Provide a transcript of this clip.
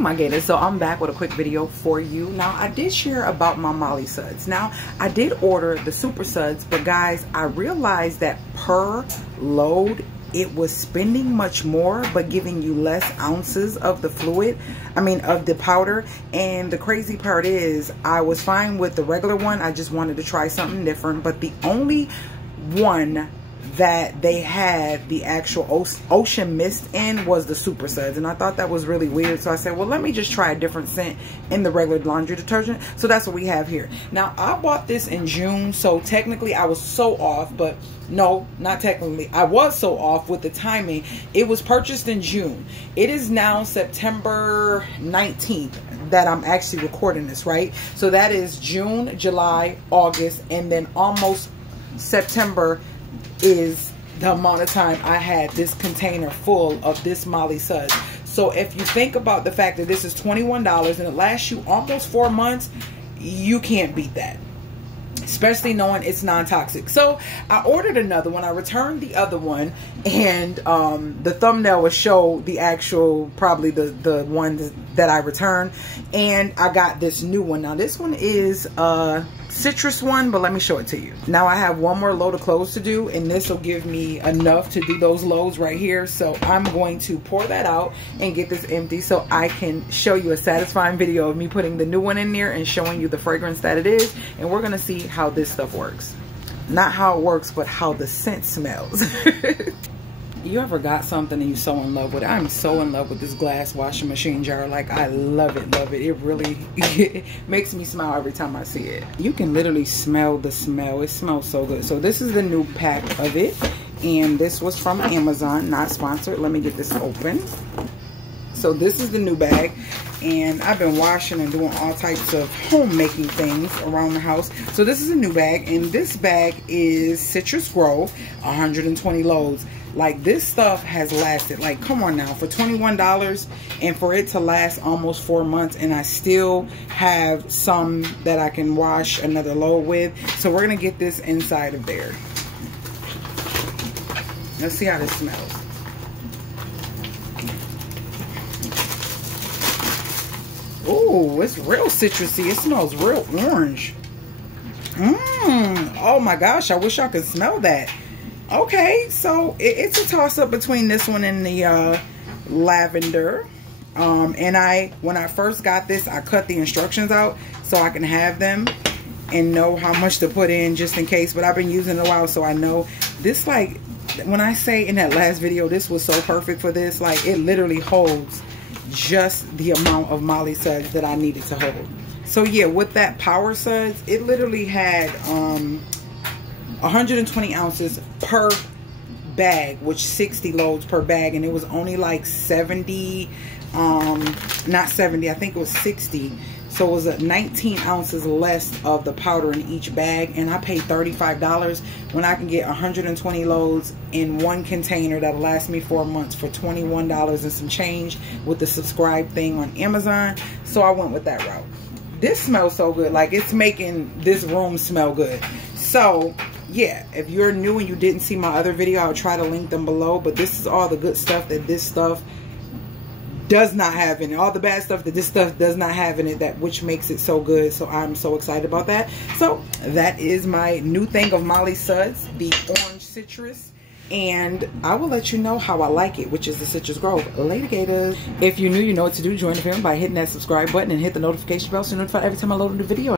my gators, so I'm back with a quick video for you. Now, I did share about my Molly Suds. Now, I did order the Super Suds, but guys, I realized that per load it was spending much more but giving you less ounces of the fluid, I mean of the powder. And the crazy part is I was fine with the regular one. I just wanted to try something different, but the only one that they had the actual ocean mist in was the Super Suds, and I thought that was really weird. So I said, well, let me just try a different scent in the regular laundry detergent. So that's what we have here. Now, I bought this in June, so technically I was so off, but no, not technically. I was so off with the timing. It was purchased in June. It is now September 19th that I'm actually recording this, right? So that is June, July, August, and then almost September is the amount of time I had this container full of this Molly Suds. So if you think about the fact that this is $21 and it lasts you almost 4 months, you can't beat that, especially knowing it's non-toxic. So I ordered another one. I returned the other one, and the thumbnail will show the actual, probably the one that I returned, and I got this new one. Now this one is citrus one, but let me show it to you. Now I have one more load of clothes to do, and this will give me enough to do those loads right here. So I'm going to pour that out and get this empty so I can show you a satisfying video of me putting the new one in there and showing you the fragrance that it is. And we're gonna see how this stuff works. Not how it works, but how the scent smells. You ever got something and you're so in love with it? I'm so in love with this glass washing machine jar. Like, I love it, love it. It really it makes me smile every time I see it. You can literally smell the smell. It smells so good. So this is the new pack of it, and this was from Amazon, not sponsored. Let me get this open. So this is the new bag, and I've been washing and doing all types of homemaking things around the house. So this is a new bag, and this bag is Citrus Grove, 120 loads. Like, this stuff has lasted, like, come on now, for $21 and for it to last almost 4 months, and I still have some that I can wash another load with. So we're gonna get this inside of there. Let's see how this smells. Oh, it's real citrusy. It smells real orange. Oh my gosh, I wish I could smell that. Okay, so it's a toss-up between this one and the lavender. And when I first got this, I cut the instructions out so I can have them and know how much to put in just in case. But I've been using it a while, so I know this. Like, when I say in that last video, this was so perfect for this. Like, it literally holds just the amount of Molly Suds that I needed to hold. So yeah, with that Power Suds, it literally had 120 ounces per bag, which 60 loads per bag, and it was only like 70, not 70, I think it was 60. So it was 19 ounces less of the powder in each bag, and I paid $35 when I can get 120 loads in one container that'll last me 4 months for $21 and some change with the subscribe thing on Amazon. So I went with that route. This smells so good. Like, it's making this room smell good. So yeah, if you're new and you didn't see my other video, I'll try to link them below. But this is all the good stuff that this stuff does not have in it. All the bad stuff that this stuff does not have in it, that which makes it so good. So I'm so excited about that. So that is my new thing of Molly Suds, the orange citrus. And I will let you know how I like it, which is the Citrus Grove. Later, gators. If you're new, you know what to do. Join the family by hitting that subscribe button and hit the notification bell so you're notified every time I load a new video.